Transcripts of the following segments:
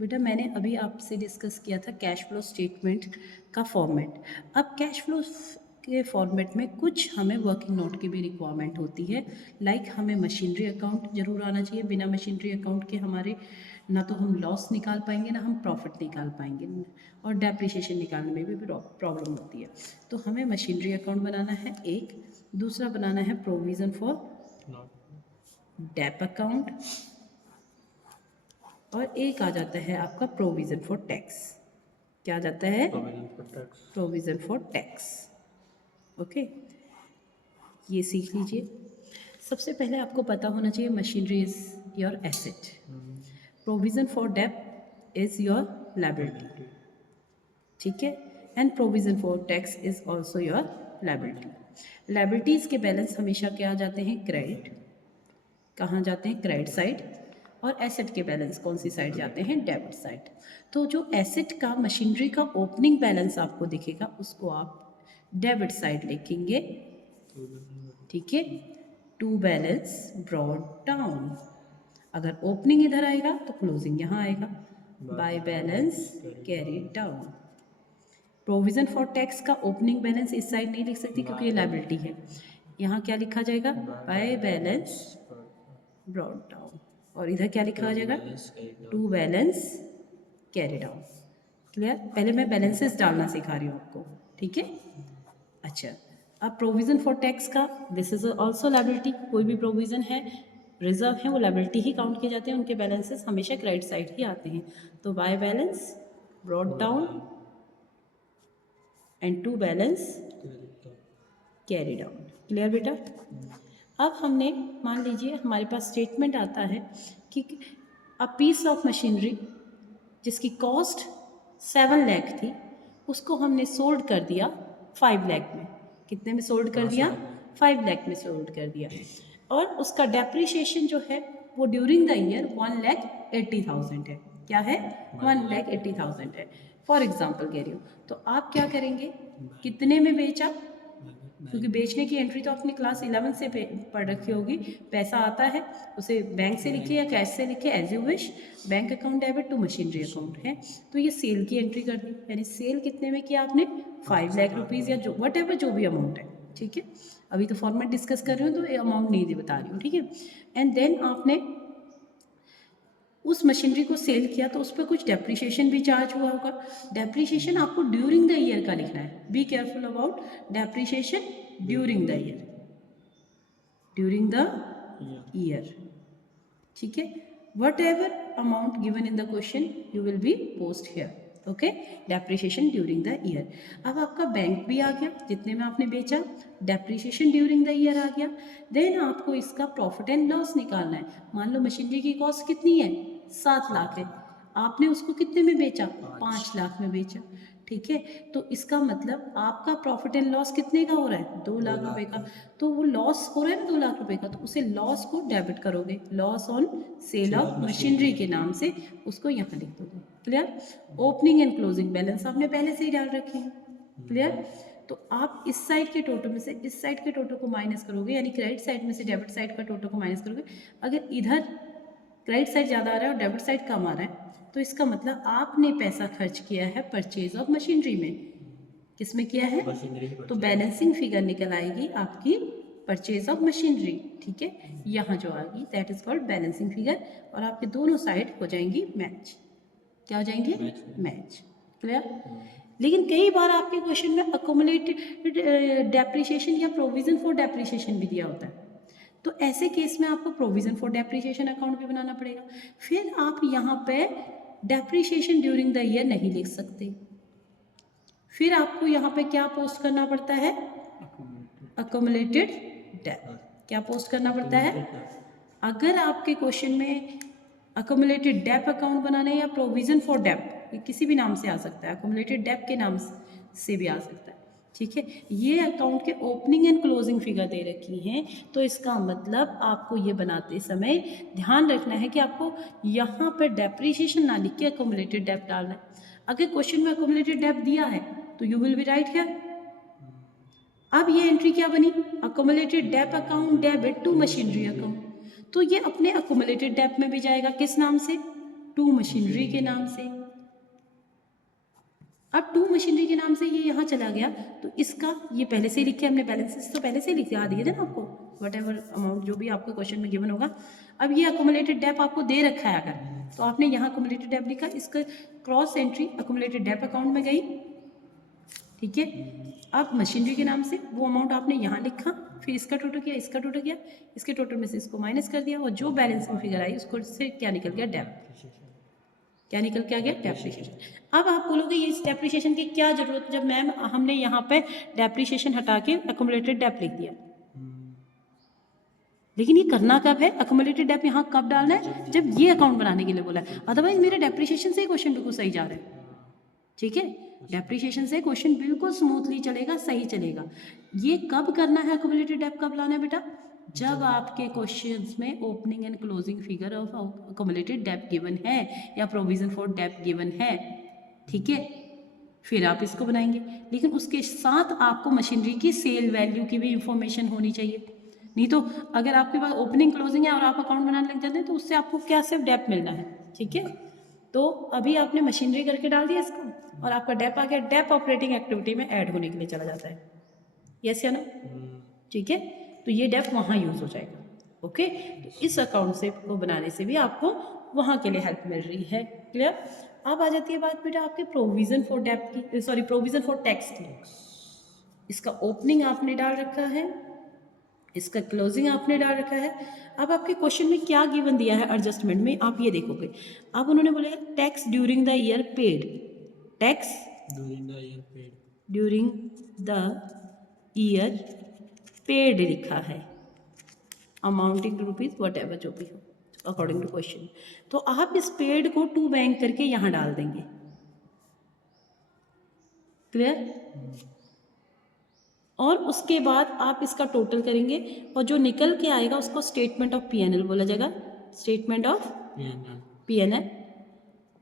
बेटा मैंने अभी आपसे डिस्कस किया था कैश फ्लो स्टेटमेंट का फॉर्मेट। अब कैश फ्लो के फॉर्मेट में कुछ हमें वर्किंग नोट की भी रिक्वायरमेंट होती है। लाइक हमें मशीनरी अकाउंट जरूर आना चाहिए। बिना मशीनरी अकाउंट के हमारे ना तो हम लॉस निकाल पाएंगे ना हम प्रॉफिट निकाल पाएंगे, और डेप्रिसिएशन निकालने में भी प्रॉब्लम होती है। तो हमें मशीनरी अकाउंट बनाना है एक, दूसरा बनाना है प्रोविज़न फॉर डेप अकाउंट, और एक आ जाता है आपका प्रोविज़न फॉर टैक्स। क्या आ जाता है? Provision for tax. ओके, ये सीख लीजिए। सबसे पहले आपको पता होना चाहिए machinery is your asset, provision for dep is your liability, ठीक है, and provision for tax is also your liability. Liabilities के बैलेंस हमेशा क्या आ जाते हैं? क्रेडिट। कहाँ जाते हैं? Credit side. और एसेट के बैलेंस कौन सी साइड जाते हैं? Debit side. तो जो एसेट का मशीनरी का ओपनिंग बैलेंस आपको दिखेगा उसको आप डेबिट साइड लिखेंगे, ठीक है। To balance brought down. अगर ओपनिंग इधर आएगा तो क्लोजिंग यहाँ आएगा। By balance carry down. Provision for tax का ओपनिंग बैलेंस इस साइड नहीं लिख सकती क्योंकि ये लायबिलिटी है। यहाँ क्या लिखा जाएगा? By balance brought down. और इधर क्या लिखा जाएगा? To balance carry down. Clear? पहले मैं बैलेंसेस डालना सिखा रही हूँ आपको, ठीक है। अच्छा, अब प्रोविज़न फॉर टैक्स का दिस इज ऑल्सो लायबिलिटी। कोई भी प्रोविज़न है, रिजर्व है, वो लायबिलिटी ही काउंट किए जाते हैं। उनके बैलेंसेस हमेशा क्रेडिट साइड ही आते हैं। तो by balance brought down and to balance carry down. Clear बेटा? अब हमने मान लीजिए हमारे पास स्टेटमेंट आता है कि अ पीस ऑफ मशीनरी जिसकी कॉस्ट 7 लाख थी उसको हमने सोल्ड कर दिया 5 लाख में। कितने में सोल्ड कर दिया? 5 लाख में सोल्ड कर दिया। और उसका डेप्रिसिएशन जो है वो ड्यूरिंग द ईयर 1,80,000 है। क्या है? 1,80,000 है। फॉर एग्जाम्पल कह रही हूँ। तो आप क्या करेंगे? कितने में बेचा? क्योंकि बेचने की एंट्री तो आपने क्लास 11 से पढ़ रखी होगी। पैसा आता है उसे बैंक से लिखे या कैश से लिखे, as you wish. Bank account debit to machinery account है। तो ये सेल की एंट्री कर दी, यानी सेल कितने में किया आपने? 5 लाख रुपीज़ या जो वट एवर जो भी अमाउंट है, ठीक है। अभी तो फॉर्मेट डिस्कस कर रही हूँ तो अमाउंट नहीं बता रही हूँ, ठीक है। एंड देन आपने उस मशीनरी को सेल किया तो उस पर कुछ डेप्रिसिएशन भी चार्ज हुआ होगा। डेप्रिसिएशन आपको ड्यूरिंग द ईयर का लिखना है। Be careful about depreciation during the year, during the year, ठीक है। Whatever amount given in the question you will be post here, okay. Depreciation during the year. अब आपका bank भी आ गया जितने में आपने बेचा, डेप्रिसिएशन ड्यूरिंग द ईयर आ गया। देन आपको इसका प्रॉफिट एंड लॉस निकालना है। मान लो मशीनरी की कॉस्ट कितनी है? 7 लाख है। आपने उसको कितने में बेचा? 5 लाख में बेचा, ठीक है। तो इसका मतलब आपका प्रॉफिट एंड लॉस कितने का हो रहा है? 2 लाख रुपए का। तो वो लॉस हो रहा है ना 2 लाख रुपए का, तो उसे लॉस को डेबिट करोगे। Loss on sale of machinery के नाम से उसको यहाँ लिख दोगे। Clear? Opening and closing balance आपने पहले से ही डाल रखे हैं। क्लियर? तो आप इस साइड के टोटल में से इस साइड के टोटल को माइनस करोगे, यानी क्रेडिट साइड में से डेबिट साइड का टोटल को माइनस करोगे। अगर इधर क्रेडिट साइड ज़्यादा आ रहा है और डेबिट साइड कम आ रहा है तो इसका मतलब आपने पैसा खर्च किया है परचेज ऑफ मशीनरी में। किस में किया है? तो बैलेंसिंग फिगर निकल आएगी आपकी परचेज ऑफ मशीनरी, ठीक है। यहाँ जो आएगी that is called balancing figure, और आपके दोनों साइड हो जाएंगी मैच। क्या हो जाएंगे? मैच। क्लियर? लेकिन कई बार आपके क्वेश्चन में अकोमुलेटेड डेप्रिसिएशन या प्रोविजन फॉर डेप्रिसिएशन भी दिया होता है। तो ऐसे केस में आपको प्रोविजन फॉर डेप्रिसिएशन अकाउंट भी बनाना पड़ेगा। फिर आप यहाँ पे डेप्रिसिएशन ड्यूरिंग द ईयर नहीं लिख सकते। फिर आपको यहाँ पे क्या पोस्ट करना पड़ता है? Accumulated Depp. क्या पोस्ट करना पड़ता है? अगर आपके क्वेश्चन में अकोमुलेटेड डेप अकाउंट बनाना है या प्रोविजन फॉर डेप, ये किसी भी नाम से आ सकता है, अकोमुलेटेड डेप के नाम से भी आ सकता है, ठीक है। ये अकाउंट के ओपनिंग एंड क्लोजिंग फिगर दे रखी हैं, तो इसका मतलब आपको ये बनाते समय ध्यान रखना है कि आपको यहाँ पर डेप्रिसिएशन ना लिख के अकोमुलेटेड डेप डालना है। अगर क्वेश्चन में अकोमुलेटेड डेप दिया है तो you will be right here. अब ये एंट्री क्या बनी? Accumulated dep account debit to machinery account. तो ये अपने अकोमुलेटेड डेप में भी जाएगा। किस नाम से? टू मशीनरी के नाम से। अब टू मशीनरी के नाम से ये यहाँ चला गया, तो इसका ये पहले से ही लिखे हमने, बैलेंसेस तो पहले से ही लिख दिए थे ना आपको, वट एवर अमाउंट जो भी आपको क्वेश्चन में गिवन होगा। अब ये अकोमुलेटेड डेप आपको दे रखा है अगर, तो आपने यहाँ अकोमुलेटेड डेप लिखा, इसका cross entry accumulated dep account में गई, ठीक है। अब मशीनरी के नाम से वो अमाउंट आपने यहाँ लिखा, फिर इसका टोटल किया, इसका टोटल किया, इसके टोटल में से इसको माइनस कर दिया, और जो बैलेंसिंग फिगर आई उसको से क्या निकल गया, डेप। क्या निकल के आ गया, डेप्रिसिएशन। अब आप बोलोगे ये इस डेप्रिसिएशन की क्या जरूरत, जब मैम हमने यहाँ पे डेप्रिसिएशन हटा के अकोमुलेटेड डेप लिख दिया। लेकिन ये करना कब है, अकोमुलेटेड डेप यहाँ कब डालना है, जब ये अकाउंट बनाने के लिए बोला है। अदरवाइज मेरे डेप्रिसिएशन से ही क्वेश्चन बिल्कुल सही जा रहा है, ठीक है। डेप्रिसिएशन से क्वेश्चन बिल्कुल स्मूथली चलेगा, सही चलेगा। ये कब करना है, अकोमुलेटेड डेप कब लाना है बेटा, जब आपके क्वेश्चंस में opening and closing figure of accumulated dep given है या प्रोविजन फॉर डेप गिवन है, ठीक है, फिर आप इसको बनाएंगे। लेकिन उसके साथ आपको मशीनरी की सेल वैल्यू की भी इंफॉर्मेशन होनी चाहिए, नहीं तो अगर आपके पास ओपनिंग क्लोजिंग है और आप अकाउंट बनाने लग जाते हैं तो उससे आपको क्या सिर्फ डेप मिलना है, ठीक है। तो अभी आपने मशीनरी करके डाल दिया इसको, और आपका डेप आ गया, डेप ऑपरेटिंग एक्टिविटी में ऐड होने के लिए चला जाता है, यस या नो, ठीक है। तो ये डेप वहाँ यूज़ हो जाएगा, ओके। तो इस अकाउंट से को बनाने से भी आपको वहाँ के लिए हेल्प मिल रही है, क्लियर। अब आ जाती है बात बेटा आपके प्रोविज़न फॉर डेप की, सॉरी प्रोविज़न फॉर टैक्स की। इसका ओपनिंग आपने डाल रखा है, इसका क्लोजिंग आपने डाल रखा है। अब आपके क्वेश्चन में क्या गिवन दिया है एडजस्टमेंट में, आप ये देखोगे। अब उन्होंने बोला है tax during the year paid, tax during the year paid लिखा है, amounting to rupees whatever जो भी हो अकॉर्डिंग टू क्वेश्चन। तो आप इस पेड को टू बैंक करके यहाँ डाल देंगे, क्लियर। और उसके बाद आप इसका टोटल करेंगे, और जो निकल के आएगा उसको स्टेटमेंट ऑफ पीएनएल बोला जाएगा, स्टेटमेंट ऑफ पीएनएल।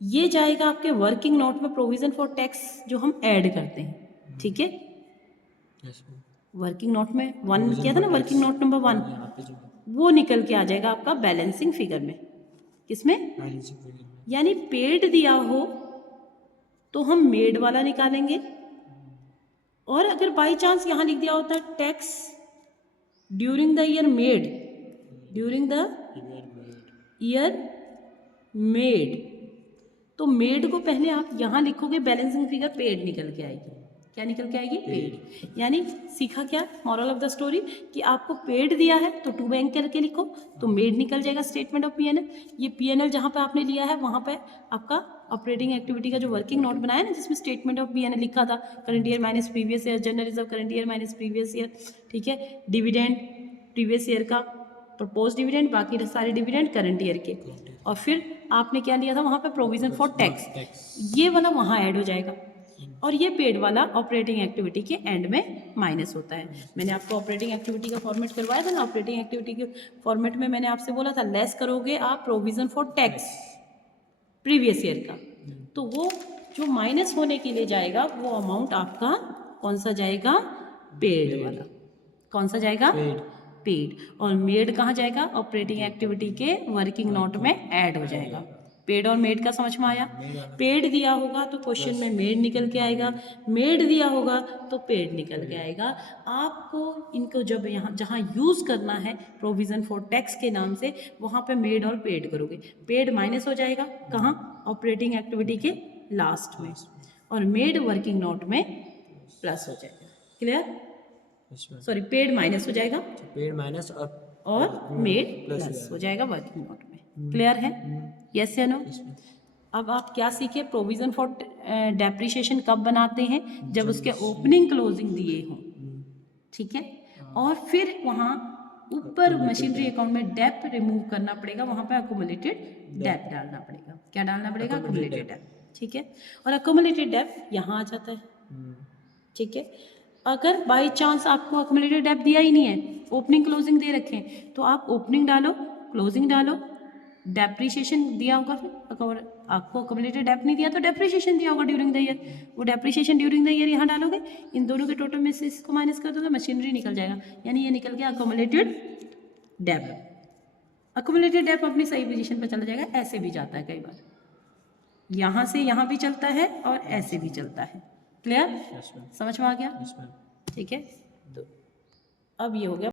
ये जाएगा आपके वर्किंग नोट में, प्रोविजन फॉर टैक्स जो हम ऐड करते हैं, ठीक है। वर्किंग नोट में 1 किया था ना, वर्किंग नोट नंबर 1, वो निकल के आ जाएगा आपका बैलेंसिंग फिगर में, किसमें, यानी पेड दिया हो तो हम मेड वाला निकालेंगे, और अगर बाई चांस यहाँ लिख दिया होता है tax during the year made, during the year made, तो मेड को पहले आप यहाँ लिखोगे, बैलेंसिंग फिगर पेड निकल के आएगी। क्या निकल के आएगी, पेड। यानी सीखा क्या, मॉरल ऑफ द स्टोरी, कि आपको पेड दिया है तो टू बैंक करके लिखो, तो मेड निकल जाएगा स्टेटमेंट ऑफ पीएनएल। ये पीएनएल जहाँ पे आपने लिया है वहाँ पे आपका ऑपरेटिंग एक्टिविटी का जो वर्किंग नोट बनाया ना, जिसमें स्टेटमेंट ऑफ पीएनएल लिखा था, current year minus previous year, general reserve current year minus previous year, ठीक है, डिविडेंड प्रीवियस ईयर का, प्रपोज डिविडेंड, बाकी सारे डिविडेंड करंट ईयर के, और फिर आपने क्या लिया था वहाँ पे, प्रोविजन फॉर टैक्स, ये वाला वहाँ ऐड हो जाएगा, और ये पेड वाला ऑपरेटिंग एक्टिविटी के एंड में माइनस होता है। मैंने आपको ऑपरेटिंग एक्टिविटी का फॉर्मेट करवाया था ना, ऑपरेटिंग एक्टिविटी के फॉर्मेट में मैंने आपसे बोला था लेस करोगे आप provision for tax previous year का, तो वो जो माइनस होने के लिए जाएगा वो अमाउंट आपका कौन सा जाएगा, पेड वाला। कौन सा जाएगा, पेड। और मेड कहाँ जाएगा, ऑपरेटिंग एक्टिविटी के वर्किंग नोट में ऐड हो जाएगा। पेड और मेड का समझ में आया। पेड दिया होगा तो क्वेश्चन में मेड निकल के आएगा, मेड दिया होगा तो पेड निकल के आएगा। आपको इनको जब यहाँ जहाँ यूज़ करना है प्रोविज़न फॉर टैक्स के नाम से, वहाँ पे मेड और पेड करोगे। पेड माइनस हो जाएगा कहाँ, ऑपरेटिंग एक्टिविटी के लास्ट में, और मेड वर्किंग नोट में प्लस हो जाएगा। क्लियर, सॉरी पेड माइनस हो जाएगा, पेड माइनस और मेड प्लस हो जाएगा वर्किंग नोट में। क्लियर है, यस या नो। अब आप क्या सीखे, प्रोविजन फॉर डेप्रिसिएशन कब बनाते हैं, जब उसके ओपनिंग क्लोजिंग दिए हों, ठीक है। और फिर वहाँ ऊपर मशीनरी अकाउंट में डेप रिमूव करना पड़ेगा, वहाँ पे अकोमुलेटेड डेप डालना पड़ेगा। क्या डालना पड़ेगा, अकोमुलेटेड डेप, ठीक है। और अकोमुलेटेड डेप यहाँ आ जाता है, ठीक है। अगर बाई चांस आपको अकोमुलेटेड डेप दिया ही नहीं है, ओपनिंग क्लोजिंग दे रखे हैं, तो आप ओपनिंग डालो, क्लोजिंग डालो, डेप्रिसिएशन दिया होगा, फिर आपको अकोमुलेटेड डेप नहीं दिया तो डेप्रिसिएशन दिया होगा ड्यूरिंग द ईयर, वो डेप्रिसिएशन ड्यूरिंग द ईयर यहाँ डालोगे, इन दोनों के टोटल में से इसको माइनस कर दोगे, मशीनरी निकल जाएगा। यानी ये निकल गया अकोमुलेटेड डेप। अकोमुलेटेड डेप अपनी सही पोजीशन पर चला जाएगा, ऐसे भी जाता है कई बार, यहाँ से यहाँ भी चलता है और ऐसे भी चलता है। क्लियर? Yes ma'am. समझ में आ गया? Yes ma'am. ठीक है, तो अब ये हो गया